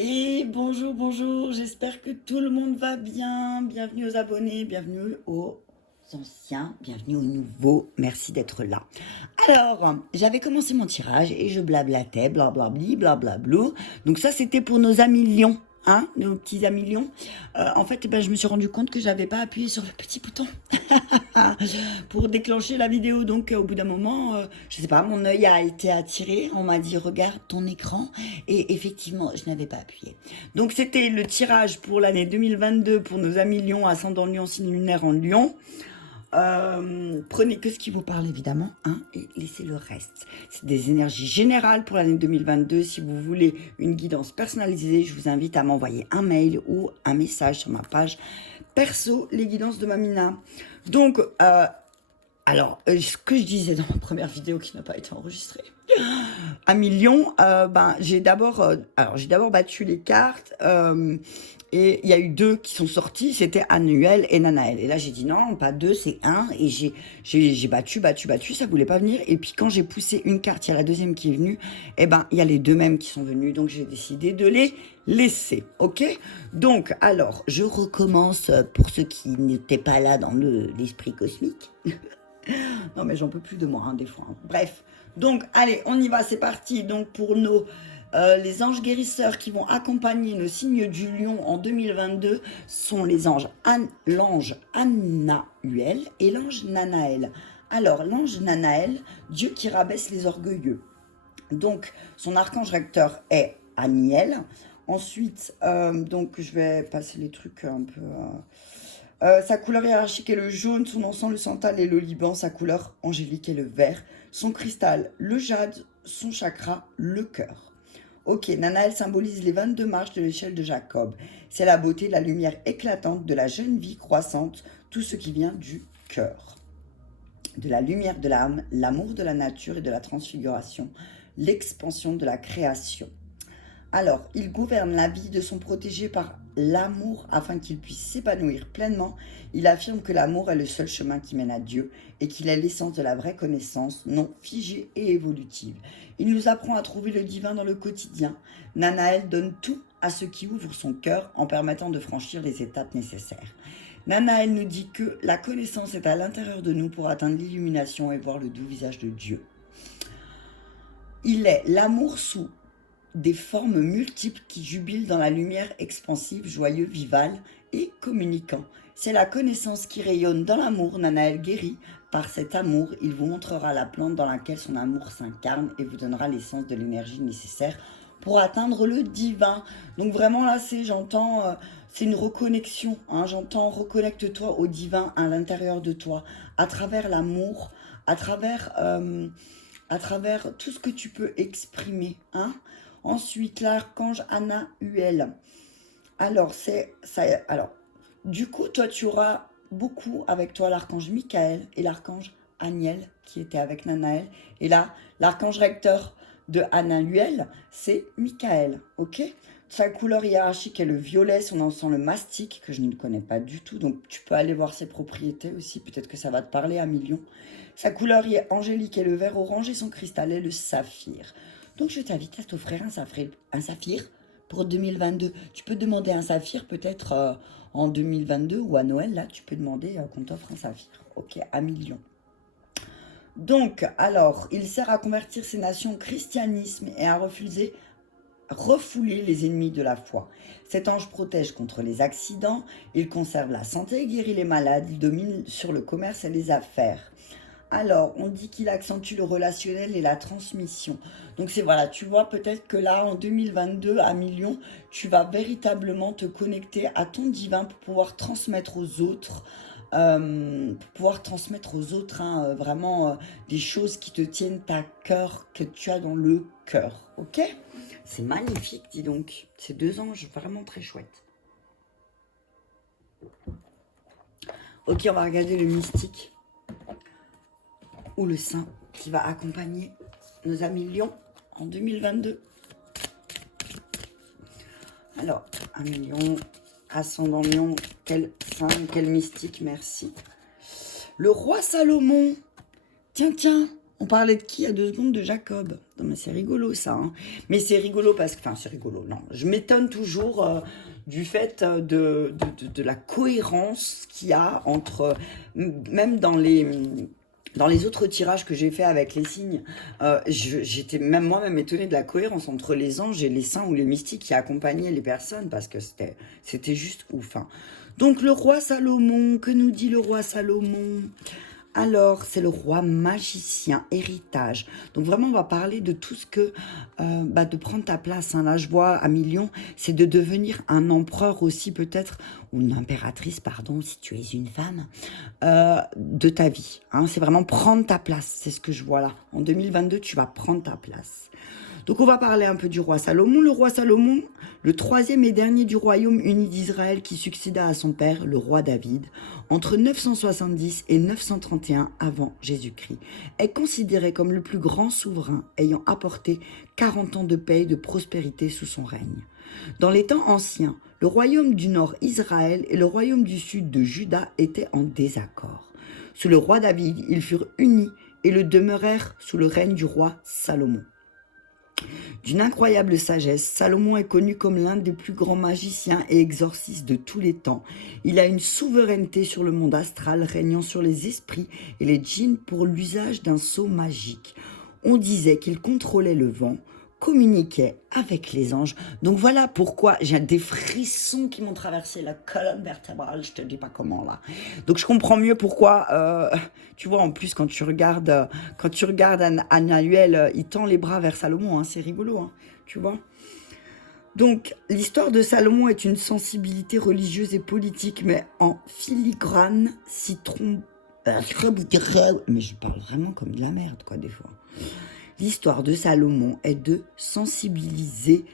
Et bonjour, bonjour, j'espère que tout le monde va bien. Bienvenue aux abonnés, bienvenue aux anciens, bienvenue aux nouveaux. Merci d'être là. Alors, j'avais commencé mon tirage et je blablatais, blablabli, blablablou. Donc ça, c'était pour nos amis lions. Hein, nos petits amis lions. En fait, ben, je me suis rendu compte que j'avais pas appuyé sur le petit bouton pour déclencher la vidéo. Donc, au bout d'un moment, je sais pas, mon œil a été attiré. On m'a dit, regarde ton écran. Et effectivement, je n'avais pas appuyé. Donc, c'était le tirage pour l'année 2022 pour nos amis lions, ascendant lion, signe lunaire en lion. Prenez que ce qui vous parle évidemment, hein, et laissez le reste. C'est des énergies générales pour l'année 2022. Si vous voulez une guidance personnalisée, je vous invite à m'envoyer un mail ou un message sur ma page perso, les guidances de Mamina. Donc, ce que je disais dans ma première vidéo qui n'a pas été enregistrée, un million, j'ai d'abord battu les cartes et il y a eu deux qui sont sortis, c'était Annuel et Nanaël. Et là j'ai dit non, pas deux, c'est un. Et j'ai battu, ça voulait pas venir. Et puis quand j'ai poussé une carte, il y a la deuxième qui est venue. Et il y a les deux mêmes qui sont venus, donc j'ai décidé de les laisser. Ok. Donc alors je recommence pour ceux qui n'étaient pas là dans l'esprit cosmique. Non mais j'en peux plus de moi, hein, des fois. Hein. Bref, donc allez, on y va, c'est parti. Donc pour les anges guérisseurs qui vont accompagner nos signes du lion en 2022 sont l'ange Anahuel et l'ange Nanaël. Alors l'ange Nanaël, Dieu qui rabaisse les orgueilleux. Donc son archange recteur est Aniel. Ensuite, donc je vais passer les trucs un peu... sa couleur hiérarchique est le jaune, son encens le santal et le liban, sa couleur angélique est le vert, son cristal le jade, son chakra le cœur. Ok, Nanaël symbolise les 22 marches de l'échelle de Jacob. C'est la beauté, la lumière éclatante de la jeune vie croissante, tout ce qui vient du cœur. De la lumière de l'âme, l'amour de la nature et de la transfiguration, l'expansion de la création. Alors, il gouverne la vie de son protégé par l'amour afin qu'il puisse s'épanouir pleinement. Il affirme que l'amour est le seul chemin qui mène à Dieu et qu'il est l'essence de la vraie connaissance, non figée et évolutive. Il nous apprend à trouver le divin dans le quotidien. Nanaël donne tout à ceux qui ouvrent son cœur en permettant de franchir les étapes nécessaires. Nanaël nous dit que la connaissance est à l'intérieur de nous pour atteindre l'illumination et voir le doux visage de Dieu. Il est l'amour sous des formes multiples qui jubilent dans la lumière expansive, joyeux, vival et communicant. C'est la connaissance qui rayonne dans l'amour. Nanaël guérit. Par cet amour, il vous montrera la plante dans laquelle son amour s'incarne et vous donnera l'essence de l'énergie nécessaire pour atteindre le divin. Donc vraiment là, c'est une reconnexion. Hein, j'entends reconnecte-toi au divin à l'intérieur de toi, à travers l'amour, à travers tout ce que tu peux exprimer. Hein. Ensuite, l'archange Anahuel. Alors, du coup, toi, tu auras beaucoup avec toi l'archange Michael et l'archange Aniel qui était avec Nanaël. Et là, l'archange recteur de Anahuel, c'est Michael, ok? Sa couleur hiérarchique est le violet, son encens le mastic, que je ne connais pas du tout, donc tu peux aller voir ses propriétés aussi, peut-être que ça va te parler à millions. Sa couleur angélique est le vert orange et son cristal est le saphir. Donc je t'invite à t'offrir un saphir pour 2022. Tu peux demander un saphir peut-être en 2022 ou à Noël, là tu peux demander qu'on t'offre un saphir. Ok, à millions. Donc, alors, il sert à convertir ces nations au christianisme et à refouler les ennemis de la foi. Cet ange protège contre les accidents, il conserve la santé et guérit les malades, il domine sur le commerce et les affaires. Alors, on dit qu'il accentue le relationnel et la transmission. Donc c'est voilà, tu vois peut-être que là, en 2022, à millions, tu vas véritablement te connecter à ton divin pour pouvoir transmettre aux autres, vraiment des choses qui te tiennent à cœur, que tu as dans le cœur. Ok? C'est magnifique, dis donc. Ces deux anges vraiment très chouettes. Ok, on va regarder le mystique ou le saint qui va accompagner nos amis lions en 2022. Alors, un lion, ascendant lion, quel saint, quel mystique, merci. Le roi Salomon, tiens, On parlait de qui il y a 2 secondes? De Jacob. Non, mais c'est rigolo ça. Hein. Mais c'est rigolo parce que... Enfin, c'est rigolo, non. Je m'étonne toujours du fait de la cohérence qu'il y a entre... même dans les autres tirages que j'ai fait avec les signes, j'étais même moi-même étonnée de la cohérence entre les anges et les saints ou les mystiques qui accompagnaient les personnes parce que c'était juste ouf. Hein. Donc le roi Salomon, que nous dit le roi Salomon? Alors, c'est le roi magicien, héritage. Donc vraiment, on va parler de tout ce que... de prendre ta place. Hein. Là, je vois à millions, c'est de devenir un empereur aussi peut-être, ou une impératrice, pardon, si tu es une femme, de ta vie. Hein. C'est vraiment prendre ta place. C'est ce que je vois là. En 2022, tu vas prendre ta place. Donc on va parler un peu du roi Salomon. Le roi Salomon, le 3e et dernier du royaume uni d'Israël qui succéda à son père, le roi David, entre 970 et 931 avant Jésus-Christ, est considéré comme le plus grand souverain ayant apporté 40 ans de paix et de prospérité sous son règne. Dans les temps anciens, le royaume du nord Israël et le royaume du sud de Juda étaient en désaccord. Sous le roi David, ils furent unis et le demeurèrent sous le règne du roi Salomon. D'une incroyable sagesse, Salomon est connu comme l'un des plus grands magiciens et exorcistes de tous les temps. Il a une souveraineté sur le monde astral, régnant sur les esprits et les djinns pour l'usage d'un sceau magique. On disait qu'il contrôlait le vent, communiquait avec les anges. Donc voilà pourquoi j'ai des frissons qui m'ont traversé la colonne vertébrale, je te dis pas comment là. Donc je comprends mieux pourquoi, tu vois, en plus quand tu regardes Annuel, il tend les bras vers Salomon, hein, c'est rigolo, hein, tu vois. Donc l'histoire de Salomon est une sensibilité religieuse et politique, mais en filigrane s'y trompe. Mais je parle vraiment comme de la merde, quoi, des fois. L'histoire de Salomon est de sensibilité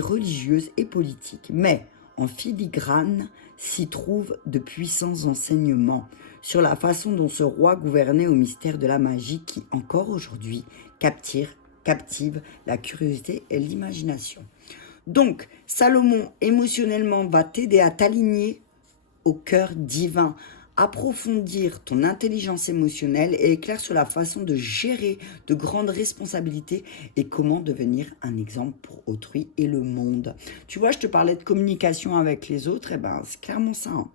religieuse et politique, mais en filigrane s'y trouvent de puissants enseignements sur la façon dont ce roi gouvernait au mystère de la magie qui, encore aujourd'hui, captive la curiosité et l'imagination. Donc, Salomon, émotionnellement, va t'aider à t'aligner au cœur divin, approfondir ton intelligence émotionnelle et éclaire sur la façon de gérer de grandes responsabilités et comment devenir un exemple pour autrui et le monde. Tu vois, je te parlais de communication avec les autres, et ben c'est clairement ça. Hein.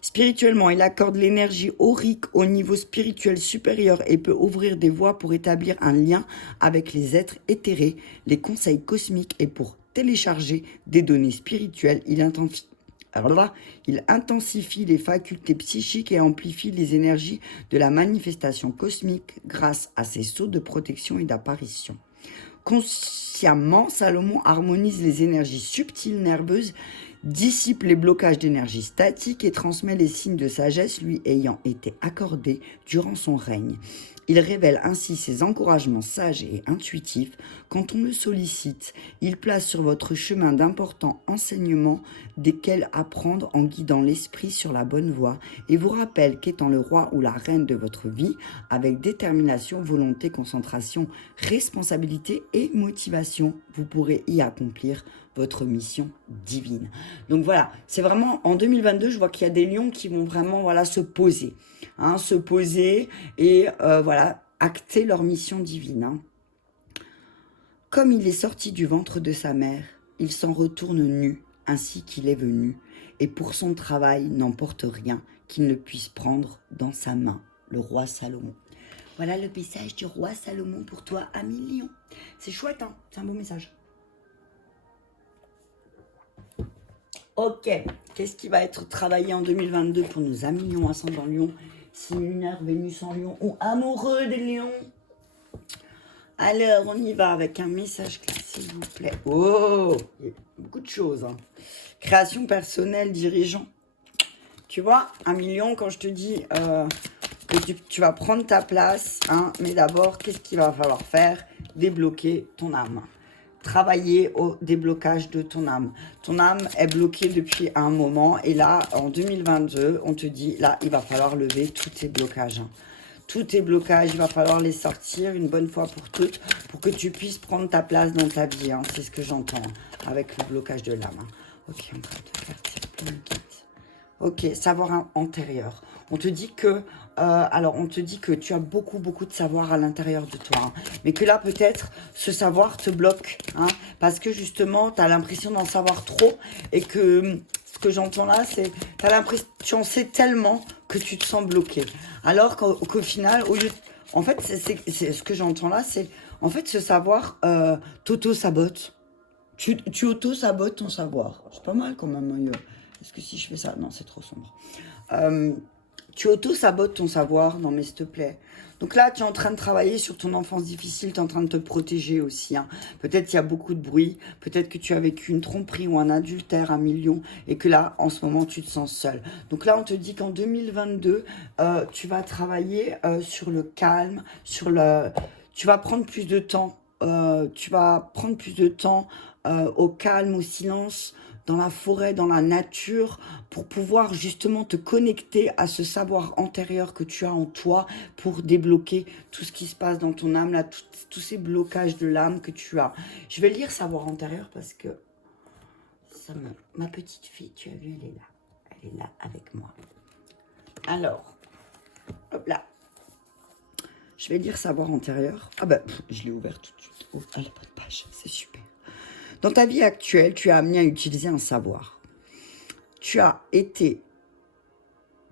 Spirituellement, il accorde l'énergie aurique au niveau spirituel supérieur et peut ouvrir des voies pour établir un lien avec les êtres éthérés, les conseils cosmiques et pour télécharger des données spirituelles. Alors là, il intensifie les facultés psychiques et amplifie les énergies de la manifestation cosmique grâce à ses sauts de protection et d'apparition. Consciemment, Salomon harmonise les énergies subtiles nerveuses, dissipe les blocages d'énergie statique et transmet les signes de sagesse lui ayant été accordés durant son règne. Il révèle ainsi ses encouragements sages et intuitifs. Quand on le sollicite, il place sur votre chemin d'importants enseignements desquels apprendre en guidant l'esprit sur la bonne voie et vous rappelle qu'étant le roi ou la reine de votre vie, avec détermination, volonté, concentration, responsabilité et motivation, vous pourrez y accomplir votre mission divine. Donc voilà, c'est vraiment en 2022, je vois qu'il y a des lions qui vont vraiment se poser. Se poser et acter leur mission divine. Hein. Comme il est sorti du ventre de sa mère, il s'en retourne nu, ainsi qu'il est venu, et pour son travail n'emporte rien qu'il ne puisse prendre dans sa main, le roi Salomon. Voilà le message du roi Salomon pour toi, ami lion. C'est chouette, hein, c'est un beau message. Ok, qu'est-ce qui va être travaillé en 2022 pour nos amis lions, ascendant lion, signe lunaire, Vénus en lion ou amoureux des lions? Alors, on y va avec un message clair, s'il vous plaît. Oh, il y a beaucoup de choses. Hein. Création personnelle, dirigeant. Tu vois, un million, quand je te dis que tu vas prendre ta place, hein, mais d'abord, qu'est-ce qu'il va falloir faire? Débloquer ton âme. Travailler au déblocage de ton âme. Ton âme est bloquée depuis un moment et là, en 2022, on te dit, là, il va falloir lever tous tes blocages. Hein. Tous tes blocages, il va falloir les sortir une bonne fois pour toutes pour que tu puisses prendre ta place dans ta vie. Hein. C'est ce que j'entends hein, avec le blocage de l'âme. Hein. Ok, on va te faire plein de cartes. Ok, savoir antérieur. On te dit que, alors on te dit que tu as beaucoup de savoir à l'intérieur de toi, hein, mais que là peut-être ce savoir te bloque, hein, parce que justement tu as l'impression d'en savoir trop et que ce que j'entends là, c'est tu as l'impression, tu en sais tellement que tu te sens bloqué. Alors qu'au final, au lieu de, en fait, c'est ce que j'entends là, c'est en fait ce savoir t'auto-sabote. Tu auto-sabotes ton savoir. C'est pas mal quand même, hein. Est-ce que si je fais ça? Non, c'est trop sombre. Euh, Tu auto-sabotes ton savoir. Non, mais s'il te plaît. Donc là, tu es en train de travailler sur ton enfance difficile. Tu es en train de te protéger aussi, hein. Peut-être qu'il y a beaucoup de bruit. Peut-être que tu as vécu une tromperie ou un adultère, 1 million. Et que là, en ce moment, tu te sens seul. Donc là, on te dit qu'en 2022, tu vas travailler sur le calme, sur le... Tu vas prendre plus de temps. Tu vas prendre plus de temps au calme, au silence, dans la forêt, dans la nature, pour pouvoir justement te connecter à ce savoir antérieur que tu as en toi, pour débloquer tout ce qui se passe dans ton âme, là, tous ces blocages de l'âme que tu as. Je vais lire savoir antérieur parce que ma petite fille, tu as vu, elle est là. Elle est là avec moi. Alors, hop là. Je vais lire savoir antérieur. Ah ben, je l'ai ouvert tout de suite. Oh, à la bonne page, c'est super. Dans ta vie actuelle, tu as amené à utiliser un savoir.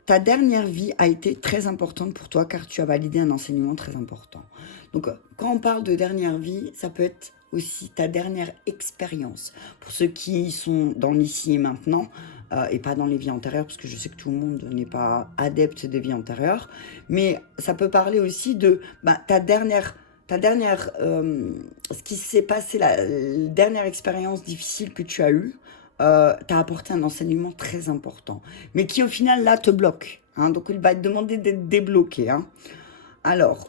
Ta dernière vie a été très importante pour toi car tu as validé un enseignement très important. Donc, quand on parle de dernière vie, ça peut être aussi ta dernière expérience. Pour ceux qui sont dans l'ici et maintenant, et pas dans les vies antérieures, parce que je sais que tout le monde n'est pas adepte des vies antérieures, mais ça peut parler aussi de ta dernière, ce qui s'est passé, la dernière expérience difficile que tu as eue, t'a apporté un enseignement très important, mais qui au final là te bloque, hein. Donc il va te demander d'être débloqué, hein. Alors,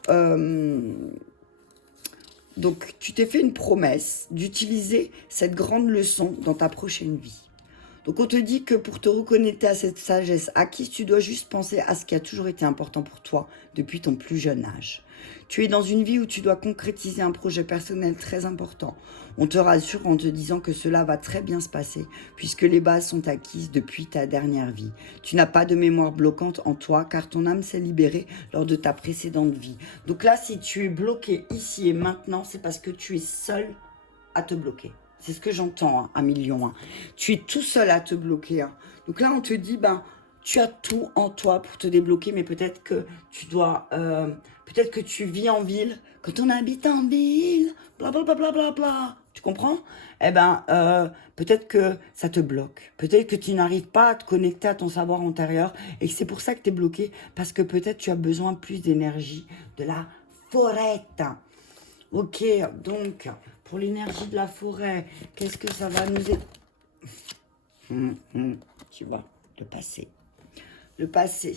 donc tu t'es fait une promesse d'utiliser cette grande leçon dans ta prochaine vie. Donc on te dit que pour te reconnecter à cette sagesse acquise, tu dois juste penser à ce qui a toujours été important pour toi depuis ton plus jeune âge. Tu es dans une vie où tu dois concrétiser un projet personnel très important. On te rassure en te disant que cela va très bien se passer puisque les bases sont acquises depuis ta dernière vie. Tu n'as pas de mémoire bloquante en toi car ton âme s'est libérée lors de ta précédente vie. Donc là, si tu es bloqué ici et maintenant, c'est parce que tu es seul à te bloquer. C'est ce que j'entends, hein, 1 million. Hein. Tu es tout seul à te bloquer. Hein. Donc là, on te dit, tu as tout en toi pour te débloquer, mais peut-être que tu dois... peut-être que tu vis en ville. Quand on habite en ville, blablabla, bla, bla, bla, bla, tu comprends? Eh ben, peut-être que ça te bloque. Peut-être que tu n'arrives pas à te connecter à ton savoir antérieur et que c'est pour ça que tu es bloqué, parce que peut-être tu as besoin plus d'énergie, de la forêt. Ok, donc, pour l'énergie de la forêt, qu'est-ce que ça va nous aider? Tu vois, le passé. Le passé.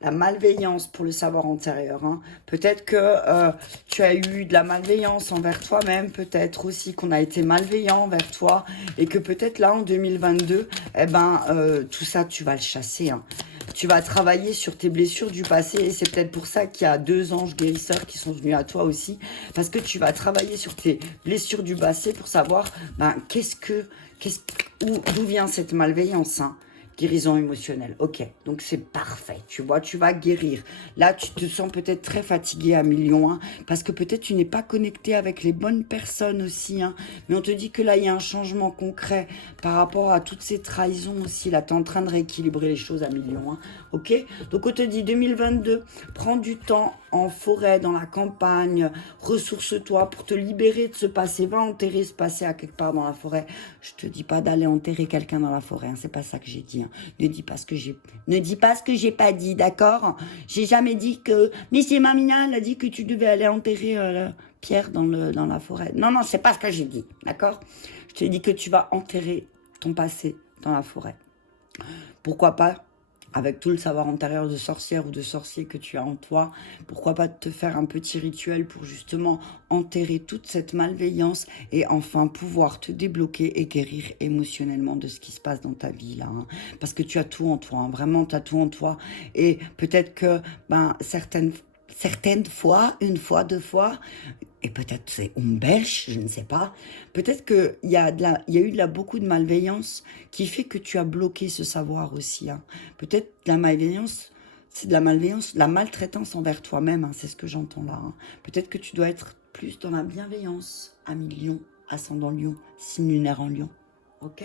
La malveillance pour le savoir antérieur. Hein. Peut-être que tu as eu de la malveillance envers toi-même. Peut-être aussi qu'on a été malveillant envers toi. Et que peut-être là, en 2022, tout ça, tu vas le chasser. Hein. Tu vas travailler sur tes blessures du passé et c'est peut-être pour ça qu'il y a 2 anges guérisseurs qui sont venus à toi aussi. Parce que tu vas travailler sur tes blessures du passé pour savoir d'où vient cette malveillance, hein. Guérison émotionnelle. Ok, donc c'est parfait. Tu vois, tu vas guérir. Là, tu te sens peut-être très fatigué 1 million, hein, parce que peut-être tu n'es pas connecté avec les bonnes personnes aussi. Hein, mais on te dit que là, il y a un changement concret par rapport à toutes ces trahisons aussi. Là, tu es en train de rééquilibrer les choses 1 million. Hein, ok, donc on te dit 2022, prends du temps en forêt, dans la campagne, ressource-toi pour te libérer de ce passé. Va enterrer ce passé à quelque part dans la forêt. Je te dis pas d'aller enterrer quelqu'un dans la forêt, hein, c'est pas ça que j'ai dit. Hein. Ne dis pas ce que j'ai pas dit, d'accord? J'ai jamais dit que... Mais c'est Mamina, elle a dit que tu devais aller enterrer Pierre dans la forêt. Non, c'est pas ce que j'ai dit, d'accord? Je te dis que tu vas enterrer ton passé dans la forêt. Pourquoi pas, avec tout le savoir antérieur de sorcière ou de sorcier que tu as en toi, pourquoi pas te faire un petit rituel pour justement enterrer toute cette malveillance et enfin pouvoir te débloquer et guérir émotionnellement de ce qui se passe dans ta vie là. Hein. Parce que tu as tout en toi, hein, vraiment tu as tout en toi. Et peut-être que certaines fois, 1 fois, 2 fois, et peut-être c'est bêche, je ne sais pas, peut-être qu'il y a eu beaucoup de malveillance qui fait que tu as bloqué ce savoir aussi. Hein. Peut-être la malveillance, C'est de la malveillance, la maltraitance envers toi-même, hein, c'est ce que j'entends là. Hein. Peut-être que tu dois être plus dans la bienveillance. Ami Lion, ascendant Lion, signe lunaire en Lion. Ok.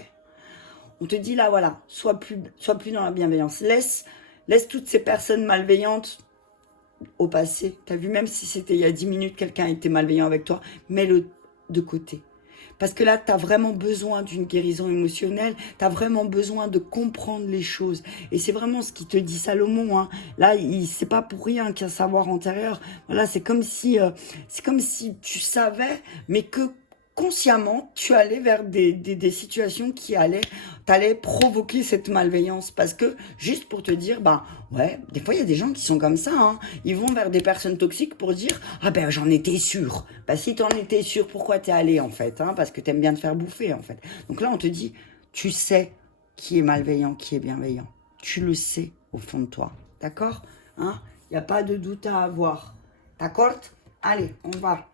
On te dit là, voilà, sois plus dans la bienveillance. Laisse toutes ces personnes malveillantes au passé. Tu as vu, même si c'était il y a 10 minutes, quelqu'un était malveillant avec toi, mets-le de côté. Parce que là, tu as vraiment besoin d'une guérison émotionnelle, tu as vraiment besoin de comprendre les choses. Et c'est vraiment ce qui te dit Salomon. Hein. Là, c'est pas pour rien qu'il y a un savoir antérieur. Voilà, c'est comme si tu savais, mais que consciemment, tu allais vers des situations qui t'allaient provoquer cette malveillance. Parce que, juste pour te dire, bah, ouais, des fois, il y a des gens qui sont comme ça. Hein. Ils vont vers des personnes toxiques pour dire, ah ben, j'en étais sûr. Bah, si t'en étais sûr, pourquoi t'es allé, en fait, hein, parce que t'aimes bien te faire bouffer, en fait. Donc là, on te dit, tu sais qui est malveillant, qui est bienveillant. Tu le sais au fond de toi. D'accord? Hein? Il n'y a pas de doute à avoir. D'accord? Allez, on va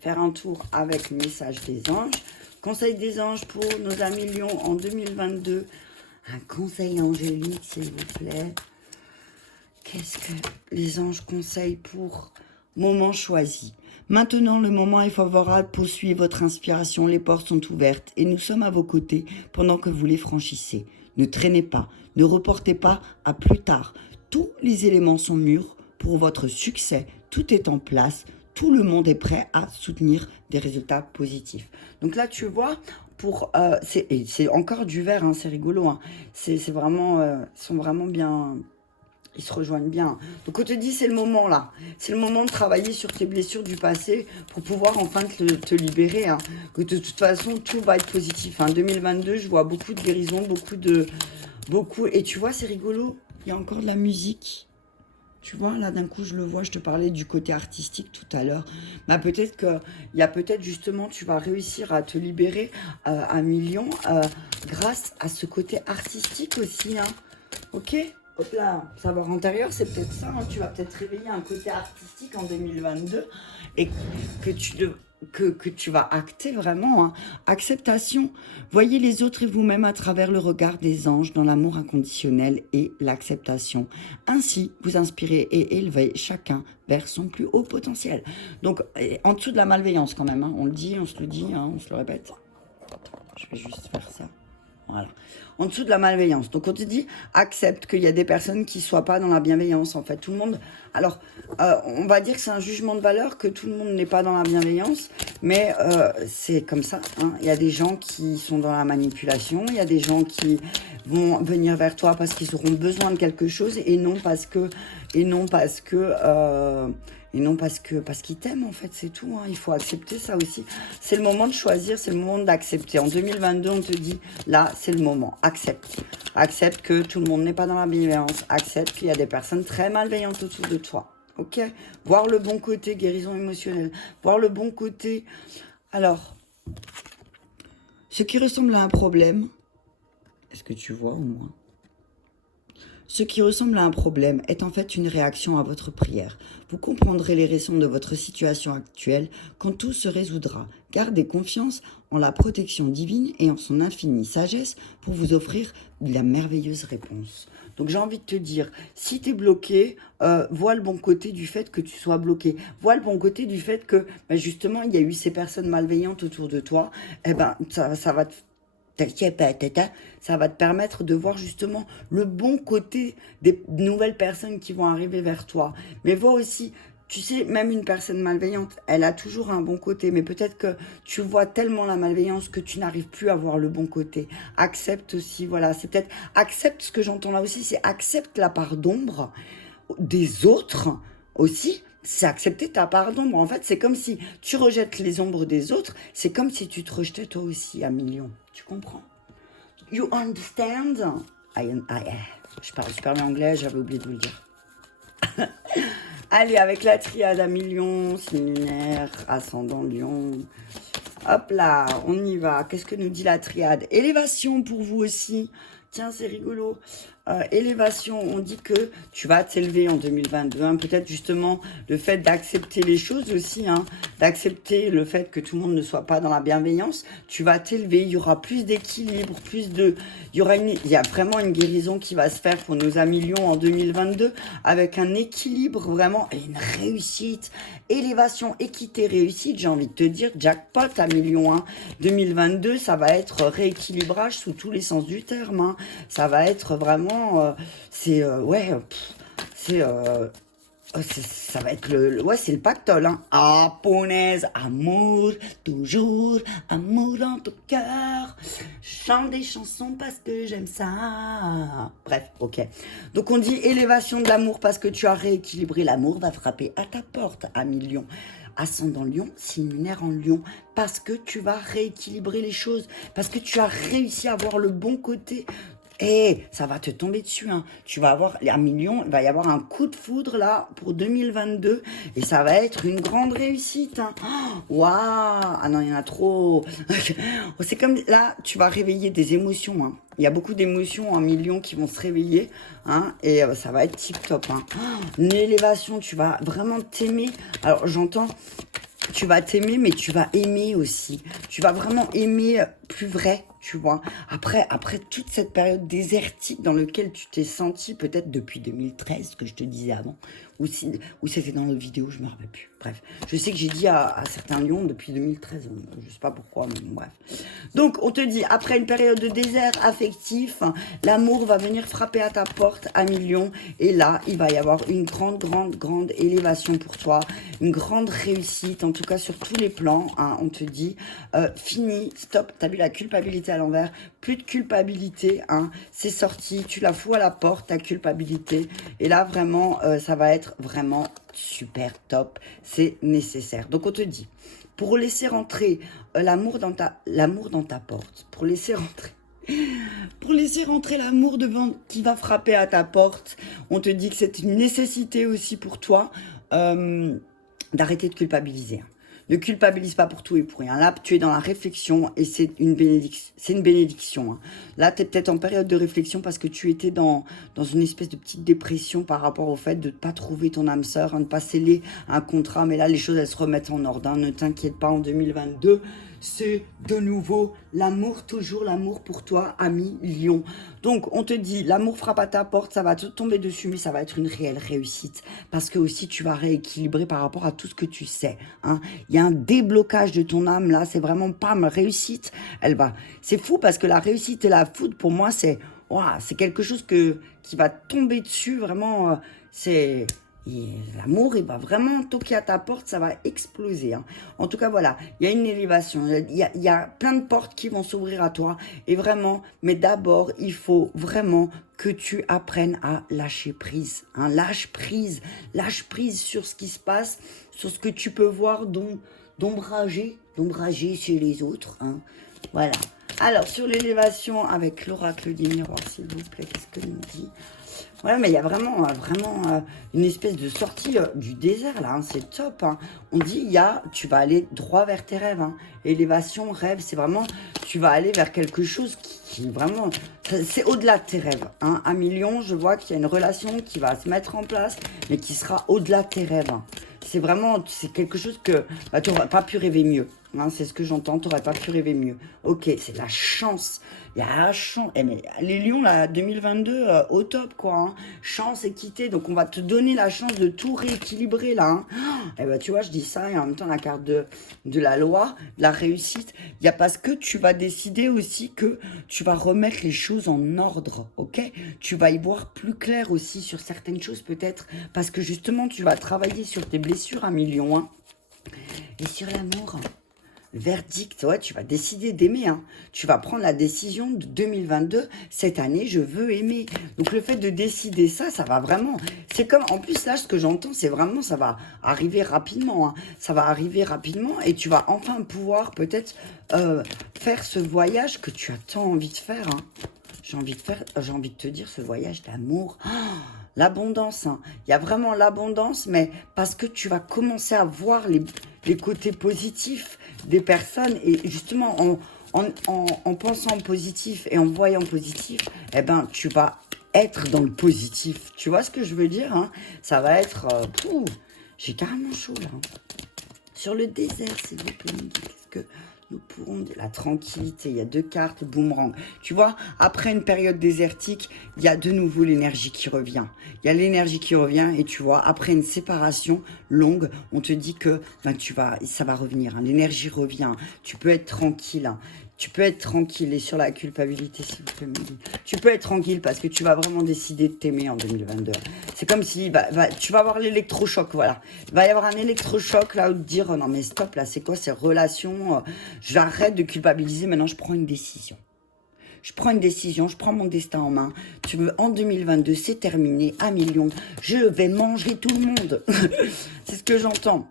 faire un tour avec le message des anges. Conseil des anges pour nos amis Lions en 2022. Un conseil angélique, s'il vous plaît. Qu'est-ce que les anges conseillent pour moment choisi? Maintenant, le moment est favorable pour suivre votre inspiration. Les portes sont ouvertes et nous sommes à vos côtés pendant que vous les franchissez. Ne traînez pas, ne reportez pas à plus tard. Tous les éléments sont mûrs pour votre succès. Tout est en place. Tout le monde est prêt à soutenir des résultats positifs. Donc là, tu vois, c'est encore du vert, hein, c'est rigolo. Hein. C'est vraiment, ils sont vraiment bien, ils se rejoignent bien. Donc on te dit, c'est le moment là. C'est le moment de travailler sur tes blessures du passé pour pouvoir enfin te libérer. Hein. Que de toute façon, tout va être positif. Hein. 2022, je vois beaucoup de guérison, beaucoup. Et tu vois, c'est rigolo. Il y a encore de la musique. Tu vois, là, d'un coup, je le vois, je te parlais du côté artistique tout à l'heure. Bah, peut-être justement, tu vas réussir à te libérer à million grâce à ce côté artistique aussi. Hein. Ok? Hop là, savoir antérieur, c'est peut-être ça. Hein. Tu vas peut-être réveiller un côté artistique en 2022 et que tu vas acter vraiment. Hein. Acceptation. Voyez les autres et vous-même à travers le regard des anges dans l'amour inconditionnel et l'acceptation. Ainsi, vous inspirez et élevez chacun vers son plus haut potentiel. Donc, en dessous de la malveillance quand même. Hein. On le dit, on se le dit, hein, on se le répète. Je vais juste faire ça. Voilà. En dessous de la malveillance. Donc on te dit, accepte qu'il y a des personnes qui ne soient pas dans la bienveillance. En fait, tout le monde... Alors, on va dire que c'est un jugement de valeur, que tout le monde n'est pas dans la bienveillance. Mais c'est comme ça. Hein. Il y a des gens qui sont dans la manipulation. Il y a des gens qui vont venir vers toi parce qu'ils auront besoin de quelque chose et non parce qu'ils t'aiment, en fait, c'est tout. Hein. Il faut accepter ça aussi. C'est le moment de choisir, c'est le moment d'accepter. En 2022, on te dit, là, c'est le moment. Accepte. Accepte que tout le monde n'est pas dans la bienveillance. Accepte qu'il y a des personnes très malveillantes autour de toi. Ok? Voir le bon côté, guérison émotionnelle. Voir le bon côté. Alors, ce qui ressemble à un problème, est-ce que tu vois au moins? Ce qui ressemble à un problème est en fait une réaction à votre prière. Vous comprendrez les raisons de votre situation actuelle quand tout se résoudra. Gardez confiance en la protection divine et en son infinie sagesse pour vous offrir de la merveilleuse réponse. Donc j'ai envie de te dire, si tu es bloqué, vois le bon côté du fait que tu sois bloqué. Vois le bon côté du fait que justement il y a eu ces personnes malveillantes autour de toi. Eh ben ça va te... Ça va te permettre de voir justement le bon côté des nouvelles personnes qui vont arriver vers toi. Mais vois aussi, tu sais, même une personne malveillante, elle a toujours un bon côté. Mais peut-être que tu vois tellement la malveillance que tu n'arrives plus à voir le bon côté. Accepte aussi, voilà. C'est peut-être, accepte ce que j'entends là aussi, c'est accepte la part d'ombre des autres aussi. C'est accepter ta part d'ombre. En fait, c'est comme si tu rejettes les ombres des autres. C'est comme si tu te rejetais toi aussi à million. Tu comprends? You understand? Je parle super bien anglais, j'avais oublié de vous le dire. Allez, avec la triade à million, signe lunaire, ascendant lion. Hop là, on y va. Qu'est-ce que nous dit la triade? Élévation pour vous aussi. tiens, c'est rigolo. Élévation, on dit que tu vas t'élever en 2022. Hein. Peut-être justement le fait d'accepter les choses aussi, hein, d'accepter le fait que tout le monde ne soit pas dans la bienveillance. Tu vas t'élever, il y aura plus d'équilibre, il y a vraiment une guérison qui va se faire pour nos amis Lions en 2022 avec un équilibre vraiment et une réussite. Élévation, équité, réussite, j'ai envie de te dire, jackpot à millions. Hein. 2022, ça va être rééquilibrage sous tous les sens du terme. Hein. Ça va être vraiment, ça va être c'est le pactole. Hein. Ah, punaise, amour, toujours, amour dans ton cœur. Je chante des chansons parce que j'aime ça. Bref, ok. Donc on dit élévation de l'amour parce que tu as rééquilibré. L'amour va frapper à ta porte, ami Lion. Ascendant Lion, signe lunaire en Lion, parce que tu vas rééquilibrer les choses, parce que tu as réussi à voir le bon côté. Et ça va te tomber dessus, hein. Tu vas avoir un million, il va y avoir un coup de foudre là pour 2022 et ça va être une grande réussite. Hein. Waouh! Ah non, il y en a trop. C'est comme là, tu vas réveiller des émotions. Hein. Il y a beaucoup d'émotions en millions qui vont se réveiller, hein, et ça va être tip top. Hein. Une élévation, tu vas vraiment t'aimer. Alors j'entends. Tu vas t'aimer, mais tu vas aimer aussi. Tu vas vraiment aimer plus vrai, tu vois. Après toute cette période désertique dans laquelle tu t'es senti, peut-être depuis 2013, ce que je te disais avant, ou c'était dans l'autre vidéo, je me rappelle plus. Bref, je sais que j'ai dit à certains lions depuis 2013, je sais pas pourquoi, mais bon, bref. Donc, on te dit, après une période de désert affectif, l'amour va venir frapper à ta porte à millions, et là, il va y avoir une grande élévation pour toi, une grande réussite, en tout cas sur tous les plans, hein, on te dit, fini, stop, t'as vu la culpabilité à l'envers, plus de culpabilité, hein, c'est sorti, tu la fous à la porte, ta culpabilité, et là, vraiment, ça va être vraiment super top, c'est nécessaire. Donc, on te dit, pour laisser rentrer l'amour dans ta porte, pour laisser rentrer l'amour qui va frapper à ta porte, on te dit que c'est une nécessité aussi pour toi d'arrêter de culpabiliser. Hein. Ne culpabilise pas pour tout et pour rien. Là, tu es dans la réflexion et c'est une bénédiction. Hein. Là, tu es peut-être en période de réflexion parce que tu étais dans une espèce de petite dépression par rapport au fait de ne pas trouver ton âme sœur, hein, de ne pas sceller un contrat. Mais là, les choses, elles se remettent en ordre. Hein. Ne t'inquiète pas, en 2022, c'est de nouveau l'amour, toujours l'amour pour toi, ami Lion. Donc, on te dit, l'amour frappe à ta porte, ça va te tomber dessus, mais ça va être une réelle réussite. Parce que aussi, tu vas rééquilibrer par rapport à tout ce que tu sais. Hein. Il y a un déblocage de ton âme, là, c'est vraiment pas ma réussite. C'est fou parce que la réussite et la foudre, pour moi, c'est quelque chose qui va tomber dessus, vraiment, l'amour, il va vraiment toquer à ta porte, ça va exploser. Hein. En tout cas, voilà, il y a une élévation, il y a plein de portes qui vont s'ouvrir à toi. Et vraiment, mais d'abord, il faut vraiment que tu apprennes à lâcher prise. Hein. Lâche prise sur ce qui se passe, sur ce que tu peux voir d'ombrager chez les autres. Hein. Voilà. Alors, sur l'élévation avec l'oracle des miroirs, s'il vous plaît, qu'est-ce que nous dit ? Ouais, mais il y a vraiment une espèce de sortie du désert, là, hein, c'est top. Hein. On dit, tu vas aller droit vers tes rêves. Hein. Élévation, rêve, c'est vraiment, tu vas aller vers quelque chose qui vraiment, c'est au-delà de tes rêves. Hein. À million, je vois qu'il y a une relation qui va se mettre en place, mais qui sera au-delà de tes rêves. Hein. C'est quelque chose que tu n'aurais pas pu rêver mieux. Hein, c'est ce que j'entends, tu n'aurais pas pu rêver mieux. Ok, c'est la chance. Il y a la chance. Mais les lions, là, 2022, au top, quoi. Hein. Chance, équité. Donc, on va te donner la chance de tout rééquilibrer, là. Hein. Et ben, tu vois, je dis ça, et en même temps, la carte de la loi, de la réussite. Il y a parce que tu vas décider aussi que tu vas remettre les choses en ordre, ok? Tu vas y voir plus clair aussi sur certaines choses, peut-être. Parce que, justement, tu vas travailler sur tes blessures, 1 million, hein. Et sur l'amour, verdict, ouais, tu vas décider d'aimer. Hein. Tu vas prendre la décision de 2022. Cette année, je veux aimer. Donc, le fait de décider ça, ça va vraiment... C'est comme... En plus, là, ce que j'entends, c'est vraiment... Ça va arriver rapidement. Hein. Ça va arriver rapidement et tu vas enfin pouvoir peut-être faire ce voyage que tu as tant envie de faire. Hein. J'ai envie de te dire, ce voyage d'amour... L'abondance, hein. Il y a vraiment l'abondance, mais parce que tu vas commencer à voir les côtés positifs des personnes. Et justement, en pensant positif et en voyant positif, eh ben, tu vas être dans le positif. Tu vois ce que je veux dire, hein? Ça va être... j'ai carrément chaud, là. Sur le désert, s'il vous plaît, qu'est-ce que nous pourrons dire? La tranquillité, il y a 2 cartes, boomerang. Tu vois, après une période désertique, il y a de nouveau l'énergie qui revient. Il y a l'énergie qui revient et tu vois, après une séparation longue, on te dit que ben, ça va revenir. Hein. L'énergie revient. Tu peux être tranquille. Hein. Tu peux être tranquille. Et sur la culpabilité, s'il vous plaît, tu peux être tranquille parce que tu vas vraiment décider de t'aimer en 2022. C'est comme si tu vas avoir l'électrochoc, voilà. Il va y avoir un électrochoc là où te dire oh non mais stop là, c'est quoi ces relations j'arrête de culpabiliser, maintenant je prends une décision. Je prends une décision, je prends mon destin en main. Tu veux, en 2022, c'est terminé, à million. Je vais manger tout le monde. C'est ce que j'entends.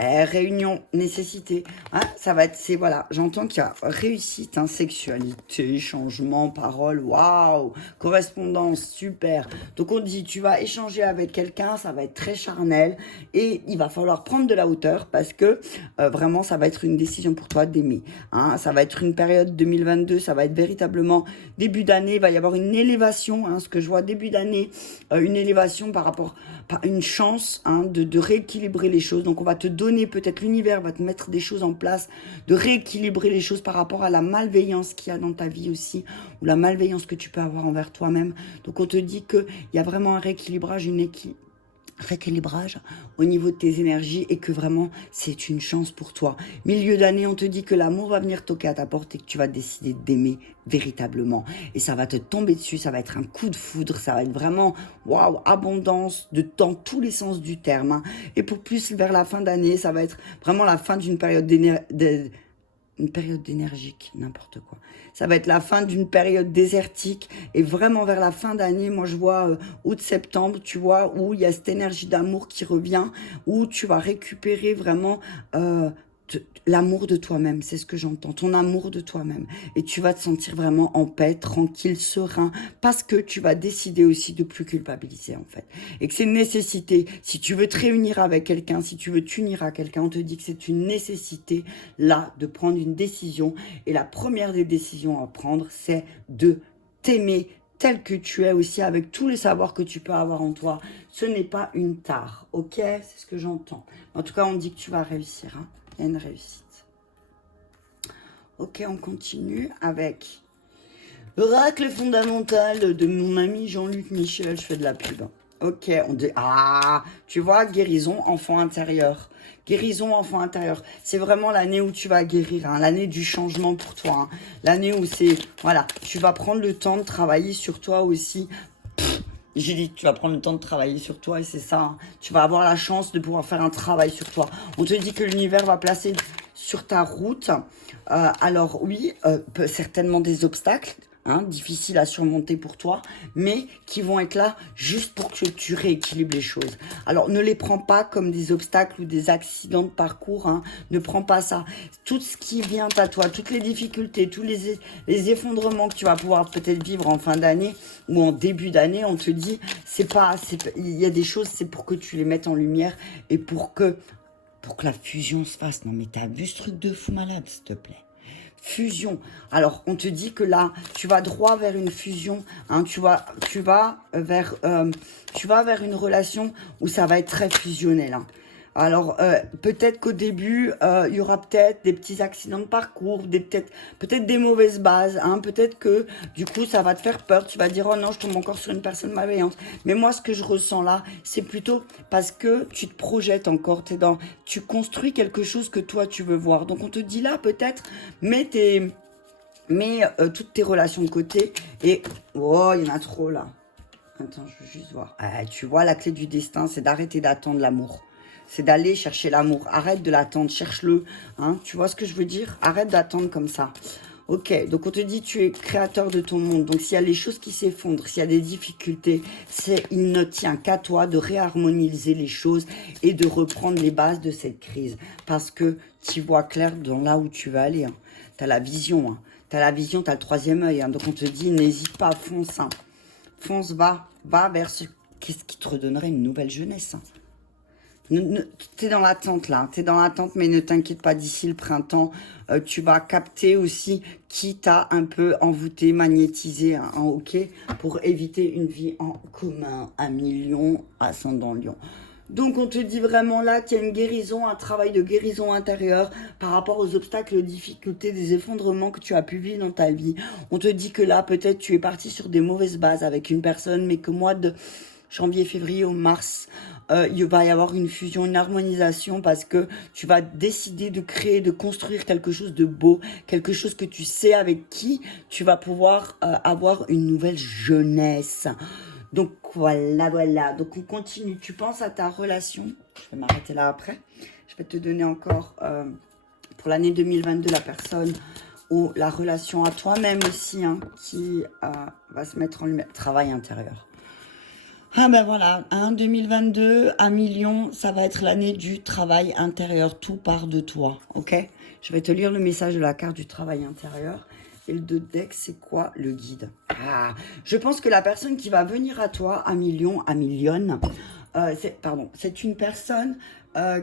Réunion, nécessité, hein, ça va être, voilà, j'entends qu'il y a réussite, hein, sexualité, changement, parole, waouh, correspondance, super. Donc on dit, tu vas échanger avec quelqu'un, ça va être très charnel et il va falloir prendre de la hauteur parce que vraiment, ça va être une décision pour toi d'aimer. Hein, ça va être une période 2022, ça va être véritablement début d'année, il va y avoir une élévation, hein, ce que je vois début d'année, une élévation par rapport à une chance hein, de rééquilibrer les choses. Donc on va te donner, peut-être l'univers va te mettre des choses en place, de rééquilibrer les choses par rapport à la malveillance qu'il y a dans ta vie aussi, ou la malveillance que tu peux avoir envers toi-même. Donc on te dit qu'il y a vraiment un rééquilibrage, rééquilibrage au niveau de tes énergies et que vraiment c'est une chance pour toi. Milieu d'année, on te dit que l'amour va venir toquer à ta porte et que tu vas décider d'aimer véritablement. Et ça va te tomber dessus, ça va être un coup de foudre, ça va être vraiment, waouh, abondance dans tous les sens du terme. Hein. Et pour plus vers la fin d'année, ça va être vraiment la fin d'une période énergique, n'importe quoi. Ça va être la fin d'une période désertique et vraiment vers la fin d'année, moi je vois août-septembre, tu vois, où il y a cette énergie d'amour qui revient, où tu vas récupérer vraiment l'amour de toi-même, c'est ce que j'entends, ton amour de toi-même. Et tu vas te sentir vraiment en paix, tranquille, serein, parce que tu vas décider aussi de plus culpabiliser en fait. Et que c'est une nécessité, si tu veux te réunir avec quelqu'un, si tu veux t'unir à quelqu'un, on te dit que c'est une nécessité là de prendre une décision. Et la première des décisions à prendre, c'est de t'aimer tel que tu es aussi, avec tous les savoirs que tu peux avoir en toi. Ce n'est pas une tare, ok? C'est ce que j'entends. En tout cas, on dit que tu vas réussir, hein. Il y a une réussite. Ok, on continue avec l'oracle fondamental de mon ami Jean-Luc Michel. Je fais de la pub. Ok, on dit... Ah, tu vois, guérison, enfant intérieur. Guérison, enfant intérieur. C'est vraiment l'année où tu vas guérir. Hein, l'année du changement pour toi. Hein, l'année où c'est... Voilà, tu vas prendre le temps de travailler sur toi aussi. J'ai dit que tu vas prendre le temps de travailler sur toi et c'est ça. Hein. Tu vas avoir la chance de pouvoir faire un travail sur toi. On te dit que l'univers va placer sur ta route. Alors oui, certainement des obstacles. Hein, difficiles à surmonter pour toi, mais qui vont être là juste pour que tu rééquilibres les choses. Alors, ne les prends pas comme des obstacles ou des accidents de parcours, hein, ne prends pas ça. Tout ce qui vient à toi, toutes les difficultés, tous les effondrements que tu vas pouvoir peut-être vivre en fin d'année ou en début d'année, on te dit, il y a des choses, c'est pour que tu les mettes en lumière et pour que la fusion se fasse. Non, mais t'as vu ce truc de fou malade, s'il te plaît? Fusion. Alors, on te dit que là, tu vas droit vers une fusion. Hein, tu vas vers une relation où ça va être très fusionnel. Hein. Alors, peut-être qu'au début, il y aura peut-être des petits accidents de parcours, peut-être des mauvaises bases. Hein, peut-être que, du coup, ça va te faire peur. Tu vas dire, oh non, je tombe encore sur une personne malveillante. Mais moi, ce que je ressens là, c'est plutôt parce que tu te projettes encore. Tu construis quelque chose que toi, tu veux voir. Donc, on te dit là, peut-être, mets toutes tes relations de côté. Et, oh, il y en a trop là. Attends, je veux juste voir. Tu vois, la clé du destin, c'est d'arrêter d'attendre l'amour. C'est d'aller chercher l'amour. Arrête de l'attendre, cherche-le. Hein, tu vois ce que je veux dire? Arrête d'attendre comme ça. Ok, donc on te dit tu es créateur de ton monde. Donc s'il y a les choses qui s'effondrent, s'il y a des difficultés, il ne tient qu'à toi de réharmoniser les choses et de reprendre les bases de cette crise. Parce que tu vois clair dans là où tu vas aller. Hein. Tu as la vision. Hein. Tu as la vision, tu as le troisième œil. Hein. Donc on te dit n'hésite pas, fonce. Hein. Fonce, va vers qu'est-ce qui te redonnerait une nouvelle jeunesse. Hein. T'es dans l'attente là, t'es dans l'attente, mais ne t'inquiète pas, d'ici le printemps, tu vas capter aussi qui t'a un peu envoûté, magnétisé en hockey pour éviter une vie en commun à million, ascendant lion. Donc on te dit vraiment là qu'il y a une guérison, un travail de guérison intérieure par rapport aux obstacles, aux difficultés, des effondrements que tu as pu vivre dans ta vie. On te dit que là peut-être tu es parti sur des mauvaises bases avec une personne, mais que mois de janvier, février ou mars, il va y avoir une fusion, une harmonisation parce que tu vas décider de créer, de construire quelque chose de beau, quelque chose que tu sais avec qui tu vas pouvoir avoir une nouvelle jeunesse. Donc voilà, voilà. Donc on continue. Tu penses à ta relation. Je vais m'arrêter là après. Je vais te donner encore pour l'année 2022 la personne ou la relation à toi-même aussi hein, qui va se mettre en lumière. Travail intérieur. Ah ben voilà, hein, 2022, 1 million, ça va être l'année du travail intérieur. Tout part de toi, ok? Je vais te lire le message de la carte du travail intérieur. Et le 2 de deck, c'est quoi le guide? Ah, je pense que la personne qui va venir à toi, 1 million, 1 million, c'est une personne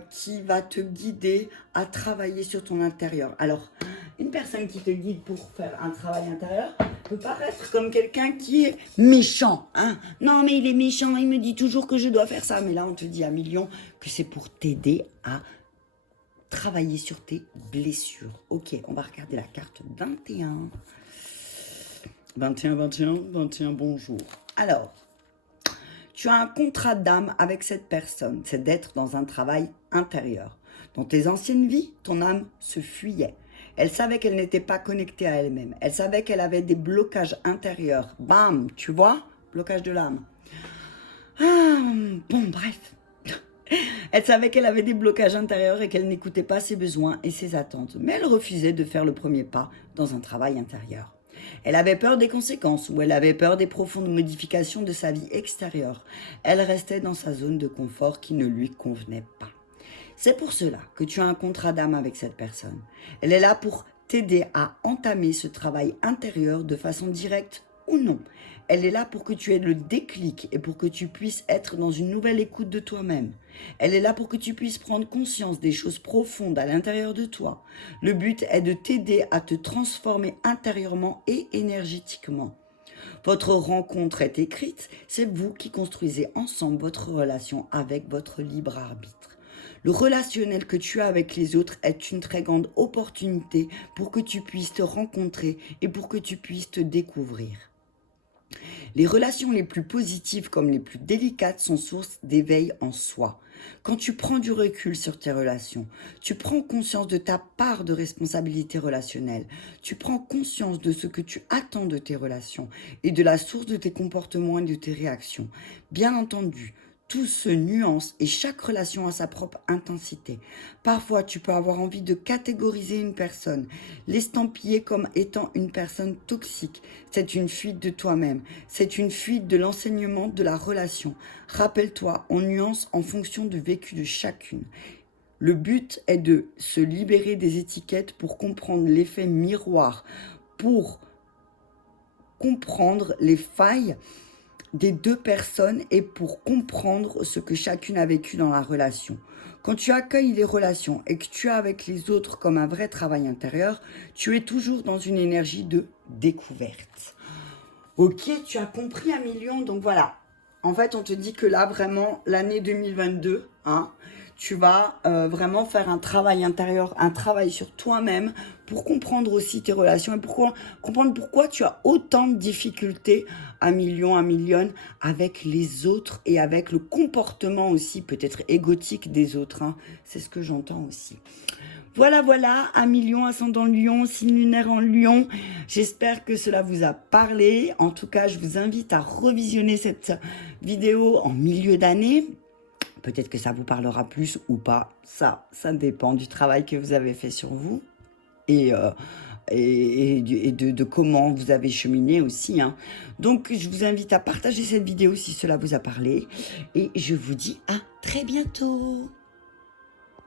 qui va te guider à travailler sur ton intérieur. Alors, une personne qui te guide pour faire un travail intérieur peut paraître comme quelqu'un qui est méchant. Hein. Non, mais il est méchant, il me dit toujours que je dois faire ça. Mais là, on te dit 1 million que c'est pour t'aider à travailler sur tes blessures. Ok, on va regarder la carte 21. 21, 21, 21, bonjour. Alors, tu as un contrat d'âme avec cette personne, c'est d'être dans un travail intérieur. Dans tes anciennes vies, ton âme se fuyait. Elle savait qu'elle n'était pas connectée à elle-même. Elle savait qu'elle avait des blocages intérieurs. Bam, tu vois, blocage de l'âme. Ah, bon, bref. Elle savait qu'elle avait des blocages intérieurs et qu'elle n'écoutait pas ses besoins et ses attentes. Mais elle refusait de faire le premier pas dans un travail intérieur. Elle avait peur des conséquences ou elle avait peur des profondes modifications de sa vie extérieure. Elle restait dans sa zone de confort qui ne lui convenait pas. C'est pour cela que tu as un contrat d'âme avec cette personne. Elle est là pour t'aider à entamer ce travail intérieur de façon directe ou non. Elle est là pour que tu aies le déclic et pour que tu puisses être dans une nouvelle écoute de toi-même. Elle est là pour que tu puisses prendre conscience des choses profondes à l'intérieur de toi. Le but est de t'aider à te transformer intérieurement et énergétiquement. Votre rencontre est écrite, c'est vous qui construisez ensemble votre relation avec votre libre arbitre. Le relationnel que tu as avec les autres est une très grande opportunité pour que tu puisses te rencontrer et pour que tu puisses te découvrir. Les relations les plus positives comme les plus délicates sont source d'éveil en soi. Quand tu prends du recul sur tes relations, tu prends conscience de ta part de responsabilité relationnelle, tu prends conscience de ce que tu attends de tes relations et de la source de tes comportements et de tes réactions. Bien entendu, tout se nuance et chaque relation a sa propre intensité. Parfois, tu peux avoir envie de catégoriser une personne, l'estampiller comme étant une personne toxique. C'est une fuite de toi-même, c'est une fuite de l'enseignement de la relation. Rappelle-toi, on nuance en fonction du vécu de chacune. Le but est de se libérer des étiquettes pour comprendre l'effet miroir, pour comprendre les failles des deux personnes et pour comprendre ce que chacune a vécu dans la relation. Quand tu accueilles les relations et que tu as avec les autres comme un vrai travail intérieur, tu es toujours dans une énergie de découverte. Ok, tu as compris 1 million, donc voilà. En fait, on te dit que là, vraiment, l'année 2022, hein, tu vas vraiment faire un travail intérieur, un travail sur toi-même pour comprendre aussi tes relations et comprendre pourquoi tu as autant de difficultés 1 million avec les autres et avec le comportement aussi peut-être égotique des autres. Hein. C'est ce que j'entends aussi. Voilà, voilà, 1 million, ascendant Lion, signe lunaire en Lion. J'espère que cela vous a parlé. En tout cas, je vous invite à revisionner cette vidéo en milieu d'année. Peut-être que ça vous parlera plus ou pas. Ça dépend du travail que vous avez fait sur vous et de comment vous avez cheminé aussi. Hein. Donc, je vous invite à partager cette vidéo si cela vous a parlé. Et je vous dis à très bientôt.